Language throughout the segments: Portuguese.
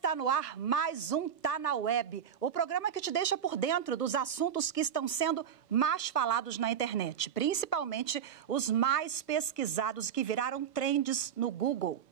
está no ar mais um Tá na Web, o programa que te deixa por dentro dos assuntos que estão sendo mais falados na internet, principalmente os mais pesquisados que viraram trends no Google.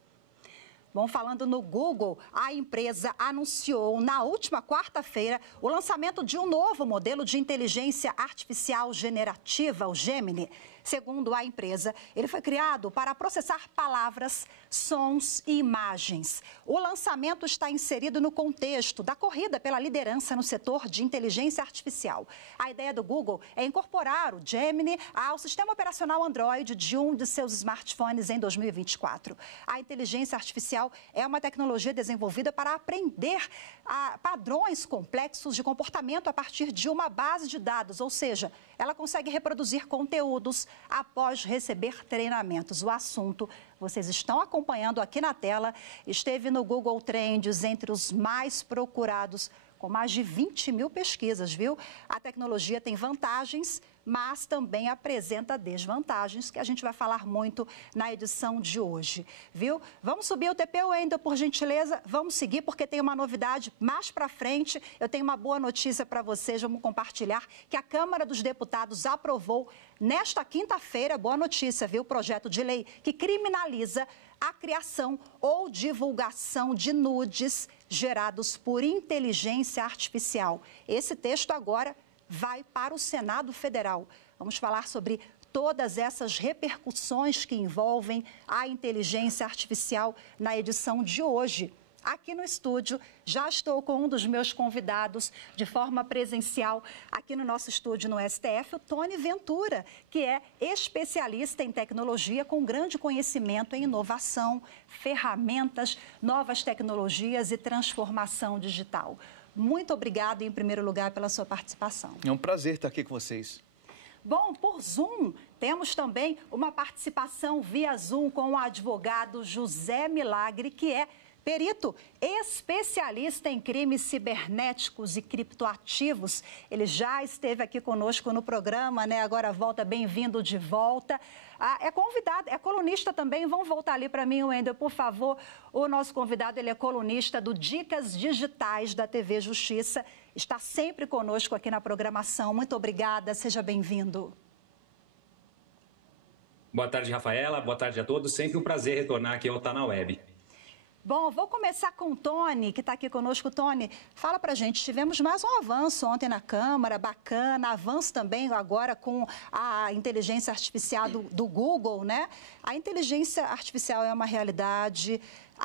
Bom, falando no Google, a empresa anunciou na última quarta-feira o lançamento de um novo modelo de inteligência artificial generativa, o Gemini. Segundo a empresa, ele foi criado para processar palavras, sons e imagens. O lançamento está inserido no contexto da corrida pela liderança no setor de inteligência artificial. A ideia do Google é incorporar o Gemini ao sistema operacional Android de um de seus smartphones em 2024. A inteligência artificial é uma tecnologia desenvolvida para aprender padrões complexos de comportamento a partir de uma base de dados, ou seja, ela consegue reproduzir conteúdos após receber treinamentos. O assunto, vocês estão acompanhando aqui na tela, esteve no Google Trends entre os mais procurados, com mais de 20 mil pesquisas, viu? A tecnologia tem vantagens, mas também apresenta desvantagens, que a gente vai falar muito na edição de hoje, viu? Vamos subir o TP, Wendel, por gentileza? Vamos seguir, porque tem uma novidade mais para frente. Eu tenho uma boa notícia para vocês, vamos compartilhar, que a Câmara dos Deputados aprovou nesta quinta-feira, boa notícia, viu? O projeto de lei que criminaliza a criação ou divulgação de nudes gerados por inteligência artificial. Esse texto agora vai para o Senado Federal. Vamos falar sobre todas essas repercussões que envolvem a inteligência artificial na edição de hoje. Aqui no estúdio, já estou com um dos meus convidados de forma presencial aqui no nosso estúdio no STF, o Tony Ventura, que é especialista em tecnologia com grande conhecimento em inovação, ferramentas, novas tecnologias e transformação digital. Muito obrigada, em primeiro lugar, pela sua participação. É um prazer estar aqui com vocês. Bom, por Zoom, temos também uma participação via Zoom com o advogado José Milagre, que é perito especialista em crimes cibernéticos e criptoativos. Ele já esteve aqui conosco no programa, né? Agora volta, bem-vindo de volta. É convidado, é colunista também. Vão voltar ali para mim, Wendel, por favor. O nosso convidado, ele é colunista do Dicas Digitais da TV Justiça. Está sempre conosco aqui na programação. Muito obrigada, seja bem-vindo. Boa tarde, Rafaela. Boa tarde a todos. Sempre um prazer retornar aqui ao Tá na Web. Bom, vou começar com o Tony, que está aqui conosco. Tony, fala pra gente, tivemos mais um avanço ontem na Câmara, bacana, avanço também agora com a inteligência artificial do Google, né? A inteligência artificial é uma realidade,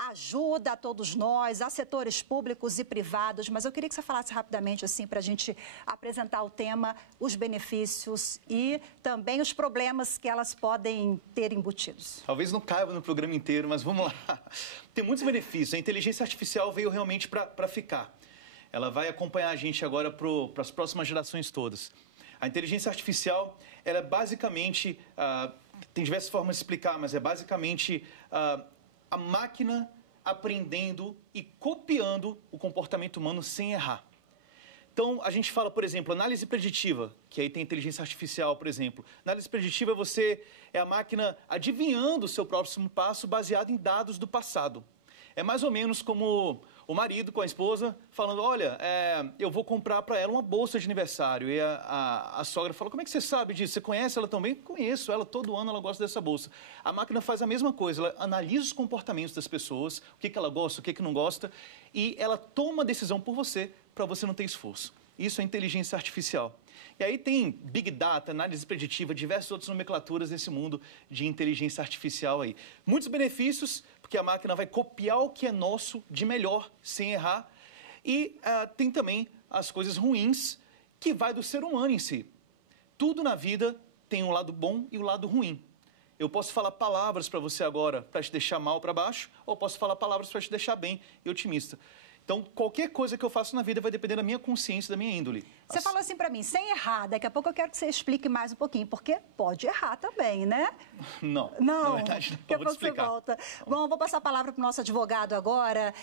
ajuda a todos nós, a setores públicos e privados, mas eu queria que você falasse rapidamente, assim, para a gente apresentar o tema, os benefícios e também os problemas que elas podem ter embutidos. Talvez não caiba no programa inteiro, mas vamos lá. Tem muitos benefícios. A inteligência artificial veio realmente para ficar. Ela vai acompanhar a gente agora para as próximas gerações todas. A inteligência artificial, ela é basicamente, tem diversas formas de explicar, mas é basicamente a máquina aprendendo e copiando o comportamento humano sem errar. Então, a gente fala, por exemplo, análise preditiva, que aí tem inteligência artificial, por exemplo. Análise preditiva é a máquina adivinhando o seu próximo passo baseado em dados do passado. É mais ou menos como o marido com a esposa falando, olha, eu vou comprar para ela uma bolsa de aniversário. E a sogra fala, como é que você sabe disso? Você conhece ela também? Conheço ela, todo ano ela gosta dessa bolsa. A máquina faz a mesma coisa, ela analisa os comportamentos das pessoas, o que ela gosta, o que não gosta, e ela toma a decisão por você, para você não ter esforço. Isso é inteligência artificial. E aí tem Big Data, análise preditiva, diversas outras nomenclaturas nesse mundo de inteligência artificial aí. Muitos benefícios, porque a máquina vai copiar o que é nosso de melhor, sem errar. E tem também as coisas ruins, que vai do ser humano em si. Tudo na vida tem um lado bom e um lado ruim. Eu posso falar palavras para você agora para te deixar mal para baixo, ou posso falar palavras para te deixar bem e otimista. Então, qualquer coisa que eu faço na vida vai depender da minha consciência, da minha índole. Você falou assim para mim, sem errar, daqui a pouco eu quero que você explique mais um pouquinho, porque pode errar também, né? Não, na verdade não, vou te explicar. Volta. Bom, vou passar a palavra para o nosso advogado agora.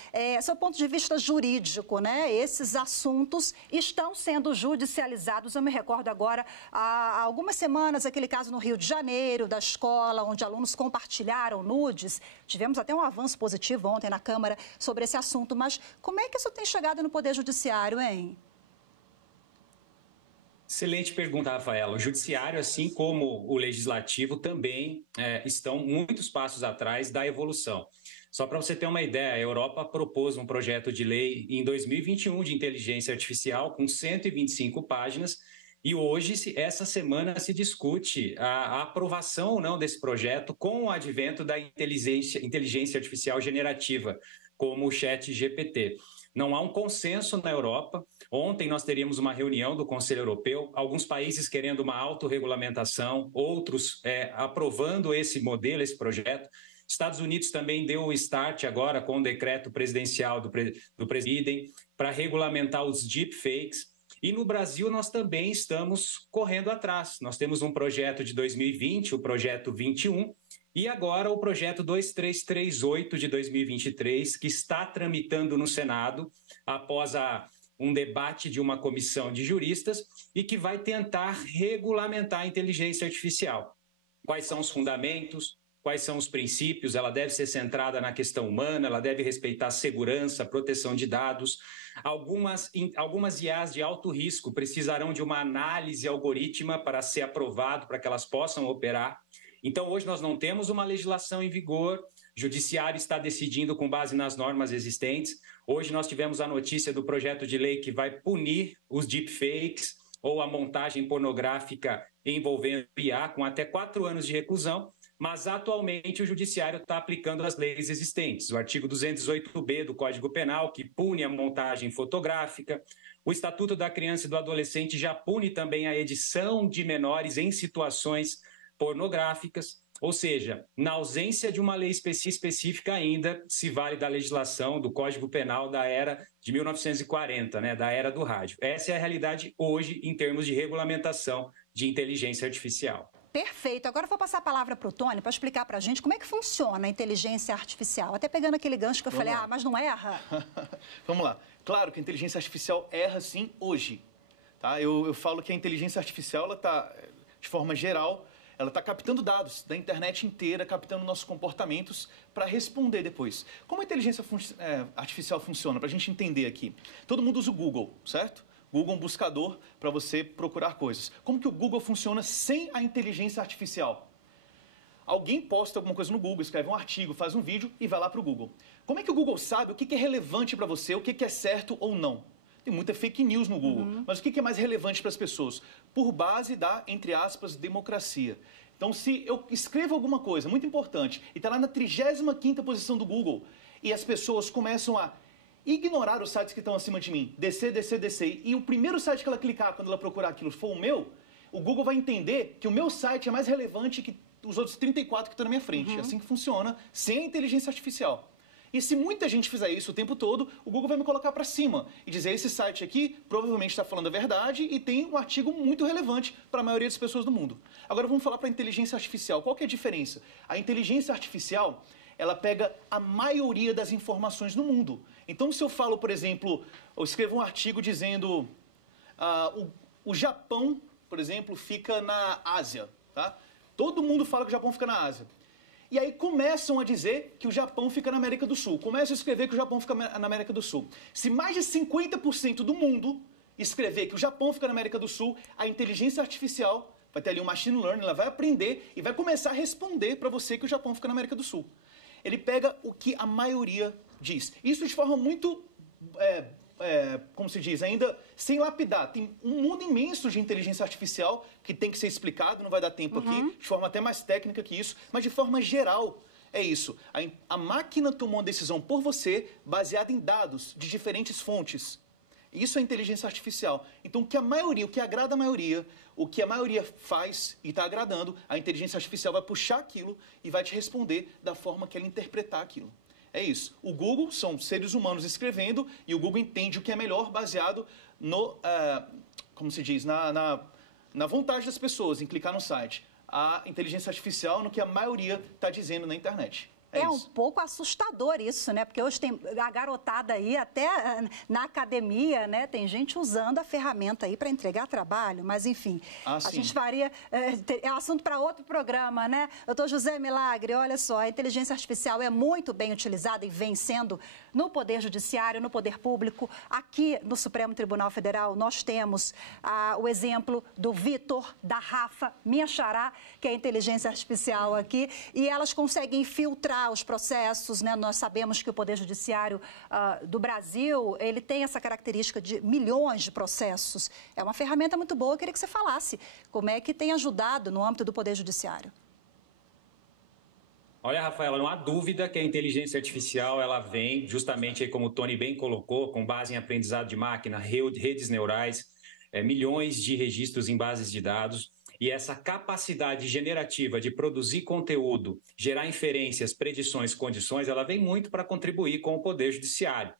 Seu ponto de vista jurídico, né? Esses assuntos estão sendo judicializados. Eu me recordo agora, há algumas semanas, aquele caso no Rio de Janeiro, da escola, onde alunos compartilharam nudes. Tivemos até um avanço positivo ontem na Câmara sobre esse assunto, mas Como é que isso tem chegado no Poder Judiciário, hein? Excelente pergunta, Rafaela. O Judiciário, assim como o Legislativo, também estão muitos passos atrás da evolução. Só para você ter uma ideia, a Europa propôs um projeto de lei em 2021 de inteligência artificial com 125 páginas e hoje, essa semana, se discute a aprovação ou não desse projeto com o advento da inteligência artificial generativa, como o ChatGPT. Não há um consenso na Europa. Ontem nós teríamos uma reunião do Conselho Europeu, alguns países querendo uma autorregulamentação, outros aprovando esse modelo, esse projeto. Estados Unidos também deu o start agora com o decreto presidencial do presidente para regulamentar os deepfakes. E no Brasil nós também estamos correndo atrás. Nós temos um projeto de 2020, o projeto 21, e agora o projeto 2338 de 2023, que está tramitando no Senado após um debate de uma comissão de juristas e que vai tentar regulamentar a inteligência artificial. Quais são os fundamentos? Quais são os princípios? Ela deve ser centrada na questão humana, ela deve respeitar a segurança, a proteção de dados. Algumas IAs de alto risco precisarão de uma análise algorítmica para ser aprovado, para que elas possam operar. Então, hoje nós não temos uma legislação em vigor, o Judiciário está decidindo com base nas normas existentes. Hoje nós tivemos a notícia do projeto de lei que vai punir os deepfakes ou a montagem pornográfica envolvendo IA com até 4 anos de reclusão. Mas, atualmente, o Judiciário está aplicando as leis existentes. O artigo 208B do Código Penal, que pune a montagem fotográfica. O Estatuto da Criança e do Adolescente já pune também a edição de menores em situações pornográficas. Ou seja, na ausência de uma lei específica ainda, se vale da legislação do Código Penal da era de 1940, né, da era do rádio. Essa é a realidade hoje em termos de regulamentação de inteligência artificial. Perfeito. Agora eu vou passar a palavra para o Tony para explicar para a gente como é que funciona a inteligência artificial. Até pegando aquele gancho que eu falei, mas não erra? Vamos lá. Claro que a inteligência artificial erra sim hoje. Tá? Eu falo que a inteligência artificial, ela está, de forma geral, ela está captando dados da internet inteira, captando nossos comportamentos para responder depois. Como a inteligência artificial funciona? Para a gente entender aqui. Todo mundo usa o Google, certo? Google é um buscador para você procurar coisas. Como que o Google funciona sem a inteligência artificial? Alguém posta alguma coisa no Google, escreve um artigo, faz um vídeo e vai lá para o Google. Como é que o Google sabe o que é relevante para você, o que é certo ou não? Tem muita fake news no Google, mas o que é mais relevante para as pessoas? Por base da, entre aspas, democracia. Então, se eu escrevo alguma coisa muito importante e está lá na 35ª posição do Google e as pessoas começam a ignorar os sites que estão acima de mim, descer, e o primeiro site que ela clicar quando ela procurar aquilo for o meu, o Google vai entender que o meu site é mais relevante que os outros 34 que estão na minha frente. É assim que funciona, sem a inteligência artificial. E se muita gente fizer isso o tempo todo, o Google vai me colocar para cima e dizer, esse site aqui provavelmente está falando a verdade e tem um artigo muito relevante para a maioria das pessoas do mundo. Agora vamos falar para a inteligência artificial. Qual que é a diferença? A inteligência artificial, ela pega a maioria das informações no mundo. Então, se eu falo, por exemplo, eu escrevo um artigo dizendo o Japão, por exemplo, fica na Ásia, tá? Todo mundo fala que o Japão fica na Ásia. E aí começam a dizer que o Japão fica na América do Sul. Começam a escrever que o Japão fica na América do Sul. Se mais de 50% do mundo escrever que o Japão fica na América do Sul, a inteligência artificial vai ter ali um machine learning, ela vai aprender e vai começar a responder para você que o Japão fica na América do Sul. Ele pega o que a maioria diz. Isso de forma muito, como se diz, ainda sem lapidar. Tem um mundo imenso de inteligência artificial que tem que ser explicado, não vai dar tempo aqui, de forma até mais técnica que isso, mas de forma geral é isso. A máquina tomou uma decisão por você baseada em dados de diferentes fontes. Isso é inteligência artificial. Então, o que agrada a maioria, o que a maioria faz e está agradando, a inteligência artificial vai puxar aquilo e vai te responder da forma que ela interpretar aquilo. É isso. O Google são seres humanos escrevendo e o Google entende o que é melhor baseado no, como se diz, na vontade das pessoas em clicar no site. A inteligência artificial no que a maioria está dizendo na internet. É um pouco assustador isso, né? Porque hoje tem a garotada aí, até na academia, né? Tem gente usando a ferramenta aí para entregar trabalho, mas enfim, a gente faria... É um assunto para outro programa, né? Doutor José Milagre, olha só, a inteligência artificial é muito bem utilizada e vem sendo no Poder Judiciário, no Poder Público. Aqui no Supremo Tribunal Federal, nós temos o exemplo do Vitor, da Rafa, minha xará, que é a inteligência artificial aqui, e elas conseguem filtrar os processos, né? Nós sabemos que o Poder Judiciário do Brasil, ele tem essa característica de milhões de processos. É uma ferramenta muito boa, eu queria que você falasse como é que tem ajudado no âmbito do Poder Judiciário. Olha, Rafaela, não há dúvida que a inteligência artificial ela vem, justamente aí como o Tony bem colocou, com base em aprendizado de máquina, redes neurais, milhões de registros em bases de dados. E essa capacidade generativa de produzir conteúdo, gerar inferências, predições, condições, ela vem muito para contribuir com o Poder Judiciário.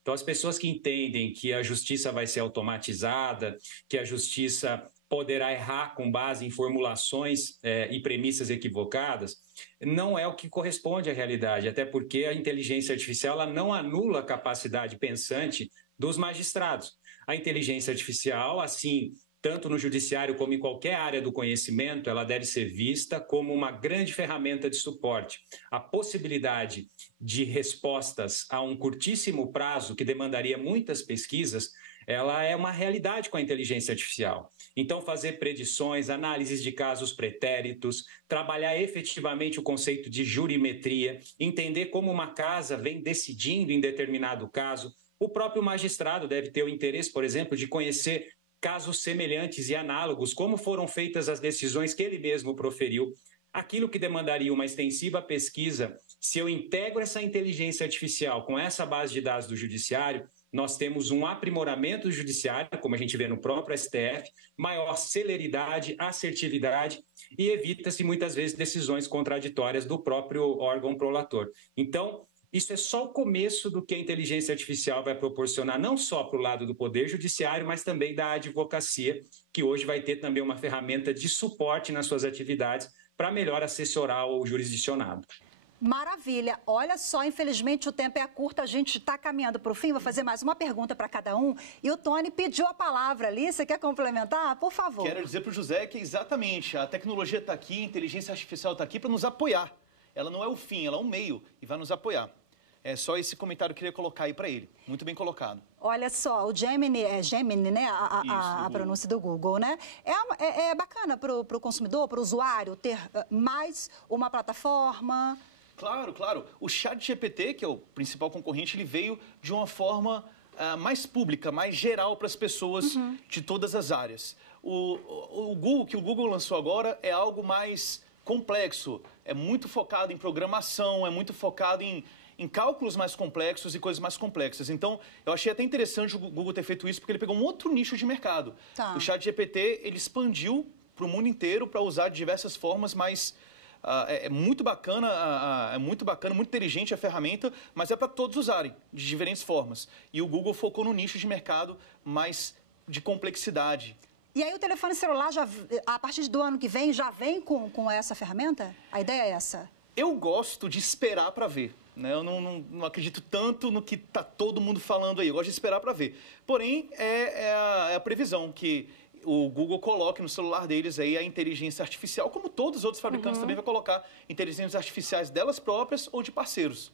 Então, as pessoas que entendem que a justiça vai ser automatizada, que a justiça poderá errar com base em formulações e premissas equivocadas, não é o que corresponde à realidade, até porque a inteligência artificial ela não anula a capacidade pensante dos magistrados. A inteligência artificial, assim, tanto no judiciário como em qualquer área do conhecimento, ela deve ser vista como uma grande ferramenta de suporte. A possibilidade de respostas a um curtíssimo prazo, que demandaria muitas pesquisas, ela é uma realidade com a inteligência artificial. Então, fazer predições, análises de casos pretéritos, trabalhar efetivamente o conceito de jurimetria, entender como uma casa vem decidindo em determinado caso. O próprio magistrado deve ter o interesse, por exemplo, de conhecer casos semelhantes e análogos, como foram feitas as decisões que ele mesmo proferiu. Aquilo que demandaria uma extensiva pesquisa, se eu integro essa inteligência artificial com essa base de dados do judiciário, nós temos um aprimoramento do judiciário, como a gente vê no próprio STF, maior celeridade, assertividade e evita-se muitas vezes decisões contraditórias do próprio órgão prolator. Então, isso é só o começo do que a inteligência artificial vai proporcionar, não só para o lado do Poder Judiciário, mas também da advocacia, que hoje vai ter também uma ferramenta de suporte nas suas atividades para melhor assessorar o jurisdicionado. Maravilha. Olha só, infelizmente o tempo é curto, a gente está caminhando para o fim. Vou fazer mais uma pergunta para cada um. E o Tony pediu a palavra ali. Você quer complementar? Por favor. Quero dizer para o José que exatamente a tecnologia está aqui, a inteligência artificial está aqui para nos apoiar. Ela não é o fim, ela é um meio e vai nos apoiar. É só esse comentário que eu queria colocar aí para ele. Muito bem colocado. Olha só, o Gemini, Gemini, né? A pronúncia do Google, né? É bacana para o consumidor, para o usuário, ter mais uma plataforma. Claro, claro. O ChatGPT, que é o principal concorrente, ele veio de uma forma mais pública, mais geral para as pessoas de todas as áreas. O Google, que o Google lançou agora, é algo mais complexo. É muito focado em programação, é muito focado em cálculos mais complexos e coisas mais complexas. Então, eu achei até interessante o Google ter feito isso, porque ele pegou um outro nicho de mercado. Tá. O ChatGPT, ele expandiu para o mundo inteiro para usar de diversas formas, mas é muito bacana, muito inteligente a ferramenta, mas é para todos usarem, de diferentes formas. E o Google focou no nicho de mercado mais de complexidade. E aí o telefone celular, a partir do ano que vem, já vem com essa ferramenta? A ideia é essa? Eu gosto de esperar para ver. Né? Eu não acredito tanto no que está todo mundo falando aí. Eu gosto de esperar para ver. Porém, é a previsão que o Google coloque no celular deles aí a inteligência artificial, como todos os outros fabricantes também vão colocar inteligências artificiais delas próprias ou de parceiros.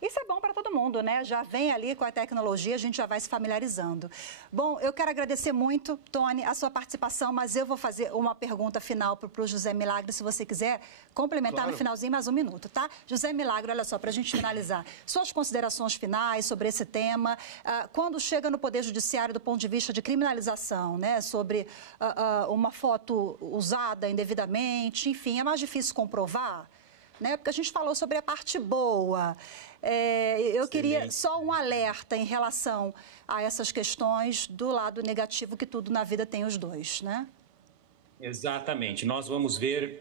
Isso é bom para todo mundo, né? Já vem ali com a tecnologia, a gente já vai se familiarizando. Bom, eu quero agradecer muito, Tony, a sua participação, mas eu vou fazer uma pergunta final para o José Milagre, se você quiser complementar claro. No finalzinho mais um minuto, tá? José Milagre, olha só, para a gente finalizar, suas considerações finais sobre esse tema, quando chega no Poder Judiciário do ponto de vista de criminalização, né? Sobre uma foto usada indevidamente, enfim, é mais difícil comprovar, né? Porque a gente falou sobre a parte boa. Eu queria só um alerta em relação a essas questões do lado negativo, que tudo na vida tem os dois, né? Exatamente. Nós vamos ver,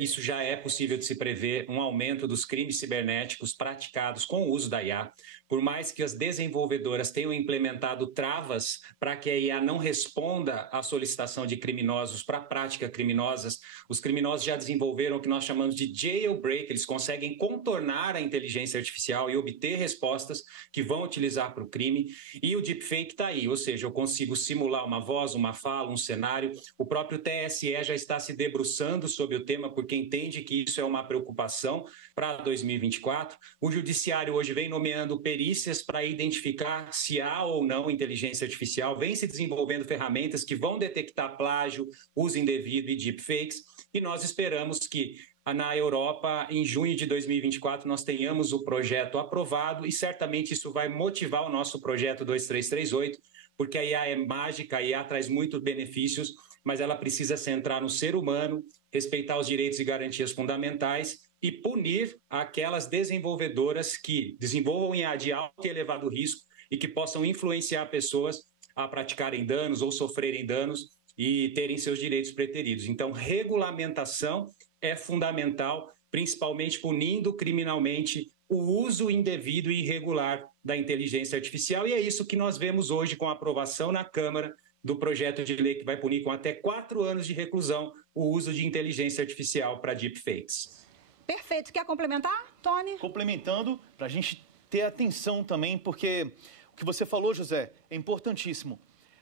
isso já é possível de se prever, um aumento dos crimes cibernéticos praticados com o uso da IA, por mais que as desenvolvedoras tenham implementado travas para que a IA não responda à solicitação de criminosos para práticas criminosas, os criminosos já desenvolveram o que nós chamamos de jailbreak, eles conseguem contornar a inteligência artificial e obter respostas que vão utilizar para o crime, e o deepfake está aí, ou seja, eu consigo simular uma voz, uma fala, um cenário. O próprio TSE já está se debruçando sobre o tema porque entende que isso é uma preocupação para 2024. O judiciário hoje vem nomeando perícias para identificar se há ou não inteligência artificial, vem se desenvolvendo ferramentas que vão detectar plágio, uso indevido e deepfakes, e nós esperamos que na Europa, em junho de 2024, nós tenhamos o projeto aprovado e certamente isso vai motivar o nosso projeto 2338, porque a IA é mágica, a IA traz muitos benefícios, mas ela precisa centrar no ser humano, respeitar os direitos e garantias fundamentais e punir aquelas desenvolvedoras que desenvolvam IA de alto e elevado risco e que possam influenciar pessoas a praticarem danos ou sofrerem danos e terem seus direitos preteridos. Então, regulamentação é fundamental, principalmente punindo criminalmente o uso indevido e irregular da inteligência artificial, e é isso que nós vemos hoje com a aprovação na Câmara do projeto de lei que vai punir com até 4 anos de reclusão o uso de inteligência artificial para deepfakes. Perfeito. Quer complementar, Tony? Complementando, para a gente ter atenção também, porque o que você falou, José, é importantíssimo.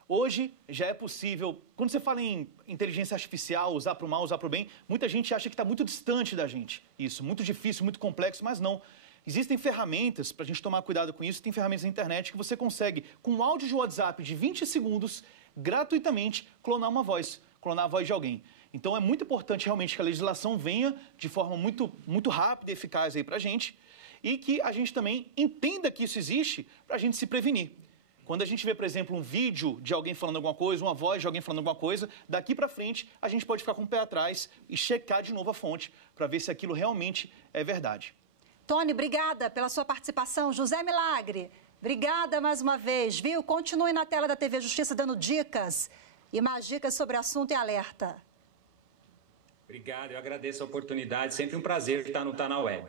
Hoje já é possível, quando você fala em inteligência artificial, usar para o mal, usar para o bem, muita gente acha que está muito distante da gente. Isso, muito difícil, muito complexo, mas não. Existem ferramentas, para a gente tomar cuidado com isso, tem ferramentas na internet que você consegue, com um áudio de WhatsApp de 20 segundos, gratuitamente, clonar uma voz, clonar a voz de alguém. Então é muito importante realmente que a legislação venha de forma muito rápida e eficaz aí para a gente e que a gente também entenda que isso existe para a gente se prevenir. Quando a gente vê, por exemplo, um vídeo de alguém falando alguma coisa, uma voz de alguém falando alguma coisa, daqui para frente a gente pode ficar com o pé atrás e checar de novo a fonte para ver se aquilo realmente é verdade. Tony, obrigada pela sua participação. José Milagre, obrigada mais uma vez, viu? Continue na tela da TV Justiça dando dicas e mais dicas sobre assunto e alerta. Obrigado, eu agradeço a oportunidade, sempre um prazer estar no Tá na Web.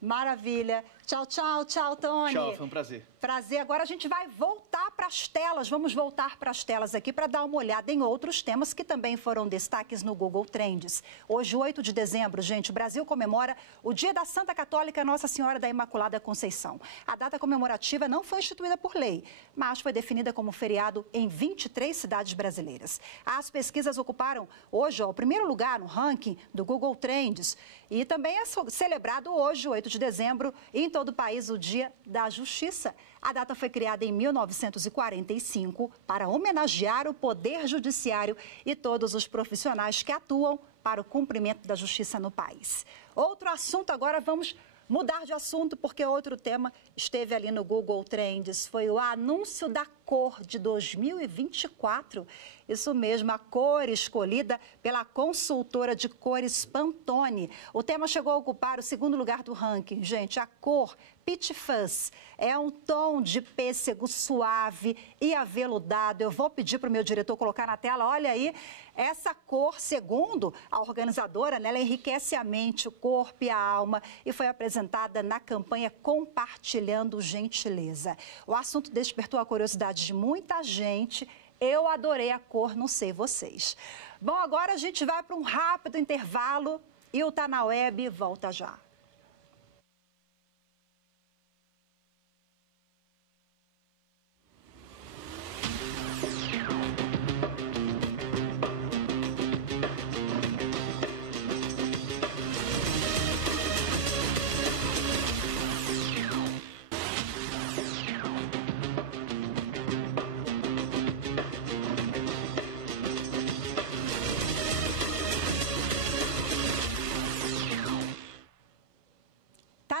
Maravilha. Tchau, tchau, tchau, Tony. Tchau, foi um prazer. Prazer. Agora a gente vai voltar para as telas. Vamos voltar para as telas aqui para dar uma olhada em outros temas que também foram destaques no Google Trends. Hoje, 8 de dezembro, gente, o Brasil comemora o Dia da Santa Católica Nossa Senhora da Imaculada Conceição. A data comemorativa não foi instituída por lei, mas foi definida como feriado em 23 cidades brasileiras. As pesquisas ocuparam hoje o primeiro lugar no ranking do Google Trends e também é celebrado hoje, 8 de dezembro, em todo o país, o Dia da Justiça. A data foi criada em 1945 para homenagear o Poder Judiciário e todos os profissionais que atuam para o cumprimento da justiça no país. Outro assunto agora, vamos mudar de assunto, porque outro tema esteve ali no Google Trends, foi o anúncio da cor de 2024. Isso mesmo, a cor escolhida pela consultora de cores Pantone. O tema chegou a ocupar o segundo lugar do ranking. Gente, a cor Peach Fuzz é um tom de pêssego suave e aveludado. Eu vou pedir para o meu diretor colocar na tela, olha aí, essa cor, segundo a organizadora, né, ela enriquece a mente, o corpo e a alma e foi apresentada na campanha Compartilhando Gentileza. O assunto despertou a curiosidade de muita gente. Eu adorei a cor, não sei vocês. Bom, agora a gente vai para um rápido intervalo e o Tá na Web volta já.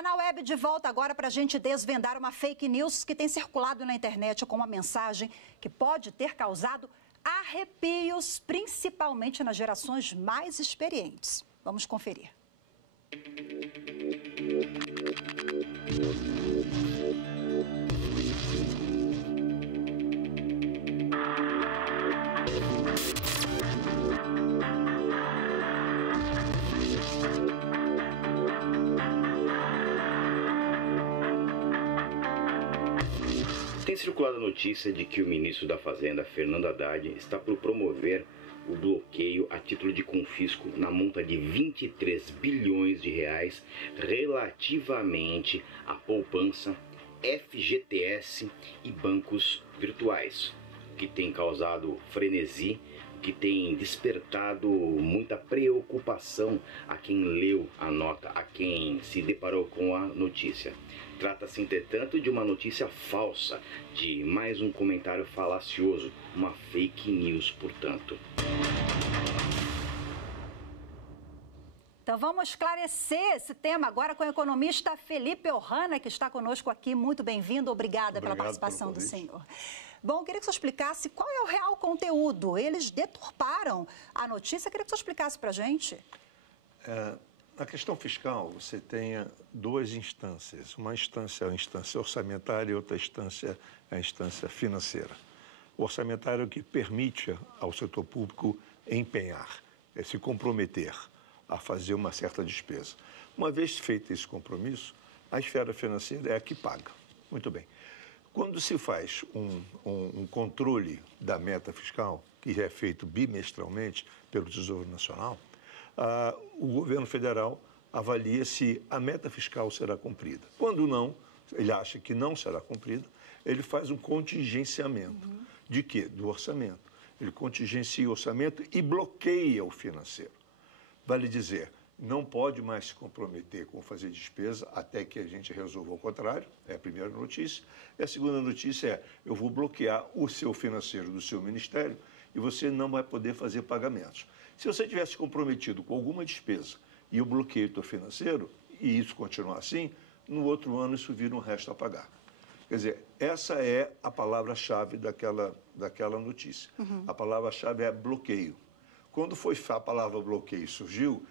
Tá na Web de volta agora para a gente desvendar uma fake news que tem circulado na internet com uma mensagem que pode ter causado arrepios, principalmente nas gerações mais experientes. Vamos conferir. Tem circulado a notícia de que o ministro da Fazenda, Fernando Haddad, está por promover o bloqueio a título de confisco na monta de 23 bilhões de reais relativamente à poupança, FGTS e bancos virtuais, que tem causado frenesi, que tem despertado muita preocupação a quem leu a nota, a quem se deparou com a notícia. Trata-se, entretanto, de uma notícia falsa, de mais um comentário falacioso, uma fake news, portanto. Então vamos esclarecer esse tema agora com o economista Felipe Ohana, que está conosco aqui. Muito bem-vindo, obrigada pela participação do senhor. Bom, queria que você explicasse qual é o real conteúdo. Eles deturparam a notícia, queria que você explicasse para a gente. Na questão fiscal, você tem duas instâncias. Uma instância é a instância orçamentária e outra instância é a instância financeira. O orçamentário é o que permite ao setor público empenhar, se comprometer a fazer uma certa despesa. Uma vez feito esse compromisso, a esfera financeira é a que paga. Muito bem. Quando se faz um controle da meta fiscal, que é feito bimestralmente pelo Tesouro Nacional, o governo federal avalia se a meta fiscal será cumprida. Quando não, ele acha que não será cumprida, ele faz um contingenciamento. De quê? Do orçamento. Ele contingencia o orçamento e bloqueia o financeiro. Vale dizer, não pode mais se comprometer com fazer despesa até que a gente resolva o contrário, é a primeira notícia. E a segunda notícia é, eu vou bloquear o seu financeiro do seu ministério e você não vai poder fazer pagamentos. Se você tivesse comprometido com alguma despesa e eu bloqueio o seu financeiro, e isso continuar assim, no outro ano isso vira um resto a pagar. Quer dizer, essa é a palavra-chave daquela notícia. A palavra-chave é bloqueio. Quando a palavra bloqueio surgiu,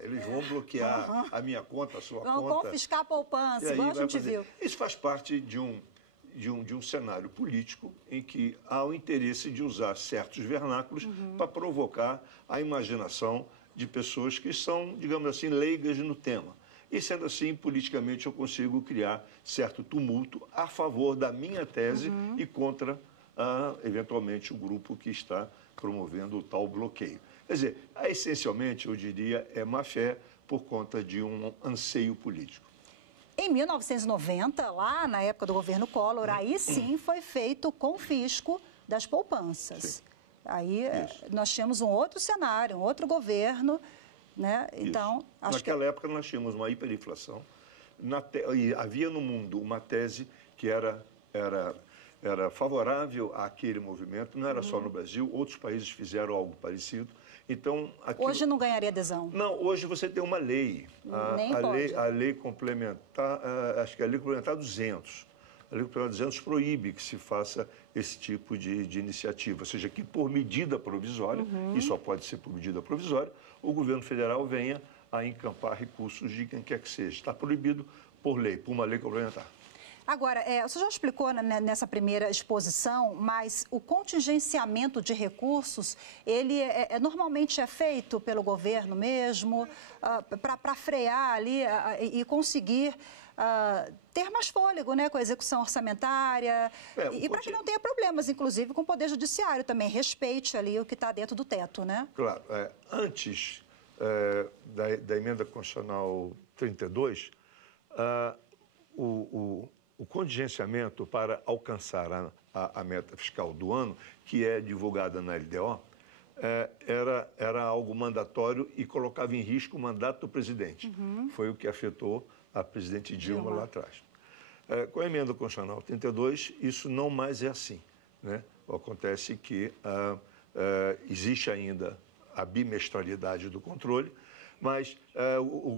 eles vão bloquear a minha conta, a sua conta. Vão confiscar a poupança, igual a gente viu. Isso faz parte de um cenário político em que há o interesse de usar certos vernáculos para provocar a imaginação de pessoas que são, digamos assim, leigas no tema. E, sendo assim, politicamente eu consigo criar certo tumulto a favor da minha tese e contra, eventualmente, o grupo que está promovendo o tal bloqueio. Quer dizer, essencialmente, eu diria, é má-fé por conta de um anseio político. Em 1990, lá na época do governo Collor, aí sim foi feito o confisco das poupanças. Sim. Aí nós tínhamos um outro cenário, um outro governo, né? Então, naquela época nós tínhamos uma hiperinflação e havia no mundo uma tese que era favorável àquele movimento, não era só no Brasil, outros países fizeram algo parecido. Então, hoje não ganharia adesão? Não, hoje você tem uma lei. A lei complementar, acho que é a lei complementar 200. A lei complementar 200 proíbe que se faça esse tipo de iniciativa, ou seja, que por medida provisória, e só pode ser por medida provisória, o governo federal venha a encampar recursos de quem quer que seja. Está proibido por lei, por uma lei complementar. Agora, você já explicou nessa primeira exposição, mas o contingenciamento de recursos, ele normalmente é feito pelo governo mesmo, para frear ali e conseguir ter mais fôlego, né, com a execução orçamentária e para que não tenha problemas, inclusive, com o Poder Judiciário também, respeite ali o que está dentro do teto, né? Claro. Antes da Emenda Constitucional 32, o contingenciamento para alcançar a meta fiscal do ano, que é divulgada na LDO, era algo mandatório e colocava em risco o mandato do presidente. Foi o que afetou a presidente Dilma lá atrás. Com a Emenda Constitucional 32, isso não mais é assim, né? Acontece que existe ainda a bimestralidade do controle, mas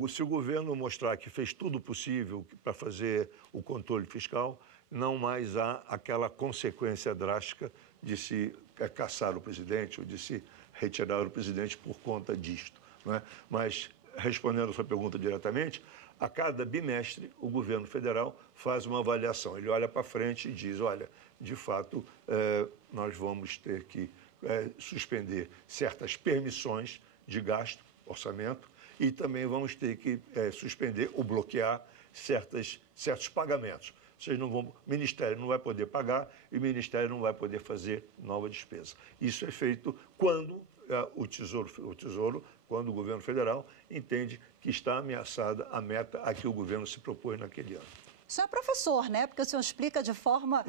se o governo mostrar que fez tudo possível para fazer o controle fiscal, não mais há aquela consequência drástica de se caçar o presidente ou de se retirar o presidente por conta disto, não é? Mas, respondendo a sua pergunta diretamente, a cada bimestre o governo federal faz uma avaliação. Ele olha para frente e diz, olha, de fato, nós vamos ter que suspender certas permissões de gasto, orçamento, e também vamos ter que suspender ou bloquear certos pagamentos. Vocês não vão, o Ministério não vai poder pagar e o Ministério não vai poder fazer nova despesa. Isso é feito quando o Tesouro, quando o governo federal entende que está ameaçada a meta a que o governo se propôs naquele ano. O senhor é professor, né? Porque o senhor explica de forma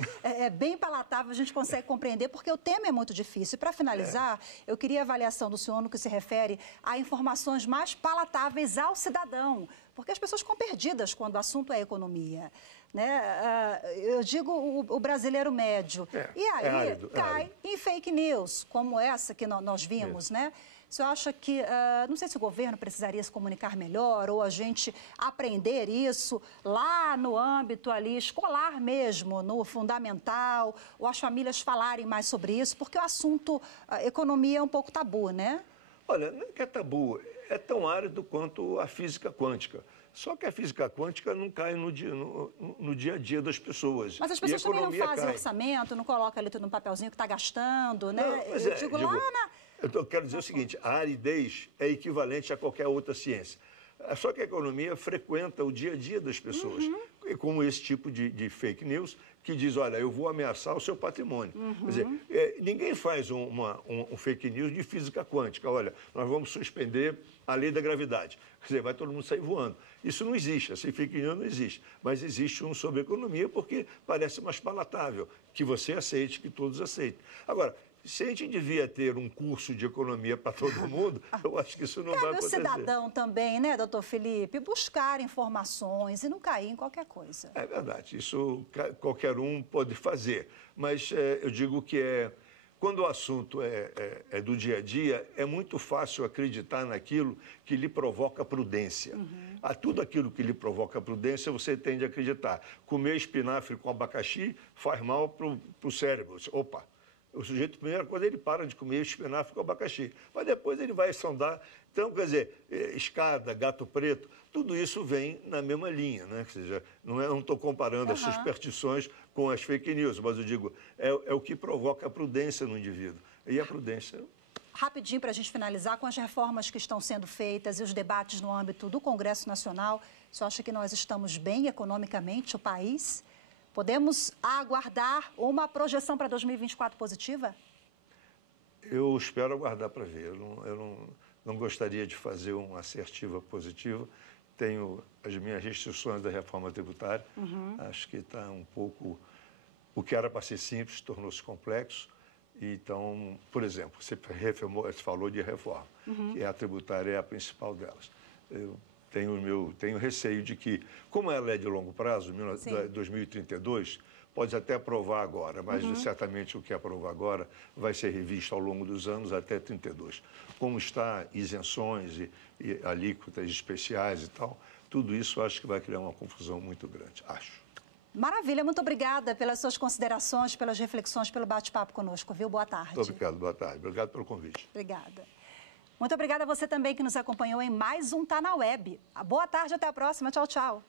bem palatável, a gente consegue compreender, porque o tema é muito difícil. E para finalizar, eu queria a avaliação do senhor no que se refere a informações mais palatáveis ao cidadão, porque as pessoas ficam perdidas quando o assunto é economia. Né? Eu digo o brasileiro médio. E aí cai em fake news, como essa que nós vimos, né? O senhor acha que, não sei se o governo precisaria se comunicar melhor ou a gente aprender isso lá no âmbito ali escolar mesmo, no fundamental, ou as famílias falarem mais sobre isso, porque o assunto economia é um pouco tabu, né? Olha, não é que é tabu, é tão árido quanto a física quântica. Só que a física quântica não cai no dia a dia das pessoas. Mas as pessoas também não fazem orçamento, não colocam ali tudo no papelzinho que está gastando, né? Não, mas eu digo lá na... Eu quero dizer o seguinte, a aridez é equivalente a qualquer outra ciência. Só que a economia frequenta o dia a dia das pessoas, como esse tipo de fake news que diz, olha, eu vou ameaçar o seu patrimônio. Quer dizer, ninguém faz um fake news de física quântica. Olha, nós vamos suspender a lei da gravidade. Quer dizer, vai todo mundo sair voando. Isso não existe, esse fake news não existe. Mas existe um sobre economia porque parece mais palatável, que você aceite, que todos aceitem. Agora, se a gente devia ter um curso de economia para todo mundo, eu acho que isso não vai acontecer. Cabe ao cidadão também, né, doutor Felipe, buscar informações e não cair em qualquer coisa. É verdade, isso qualquer um pode fazer. Mas eu digo que quando o assunto é do dia a dia, é muito fácil acreditar naquilo que lhe provoca prudência. A tudo aquilo que lhe provoca prudência, você tende a acreditar. Comer espinafre com abacaxi faz mal para o cérebro. Opa! O sujeito, primeira coisa, ele para de comer espinafre com abacaxi. Mas depois ele vai sondar. Então, quer dizer, escada, gato preto, tudo isso vem na mesma linha, né? Ou seja, não estou comparando as superstições com as fake news, mas eu digo, é o que provoca a prudência no indivíduo. E a prudência... Rapidinho, para a gente finalizar, com as reformas que estão sendo feitas e os debates no âmbito do Congresso Nacional, o senhor acha que nós estamos bem economicamente, o país? Podemos aguardar uma projeção para 2024 positiva? Eu espero aguardar para ver. Eu não gostaria de fazer uma assertiva positiva. Tenho as minhas restrições da reforma tributária. Acho que está um pouco... O que era para ser simples tornou-se complexo. Então, por exemplo, você falou de reforma, que a tributária é a principal delas. Eu tenho receio de que, como ela é de longo prazo, 2032, pode até aprovar agora, mas certamente o que aprovar agora vai ser revisto ao longo dos anos até 32. Como está isenções e alíquotas especiais e tal, tudo isso acho que vai criar uma confusão muito grande, acho. Maravilha, muito obrigada pelas suas considerações, pelas reflexões, pelo bate-papo conosco, viu? Boa tarde. Muito obrigado, boa tarde. Obrigado pelo convite. Obrigada. Muito obrigada a você também que nos acompanhou em mais um Tá na Web. Boa tarde, até a próxima. Tchau, tchau.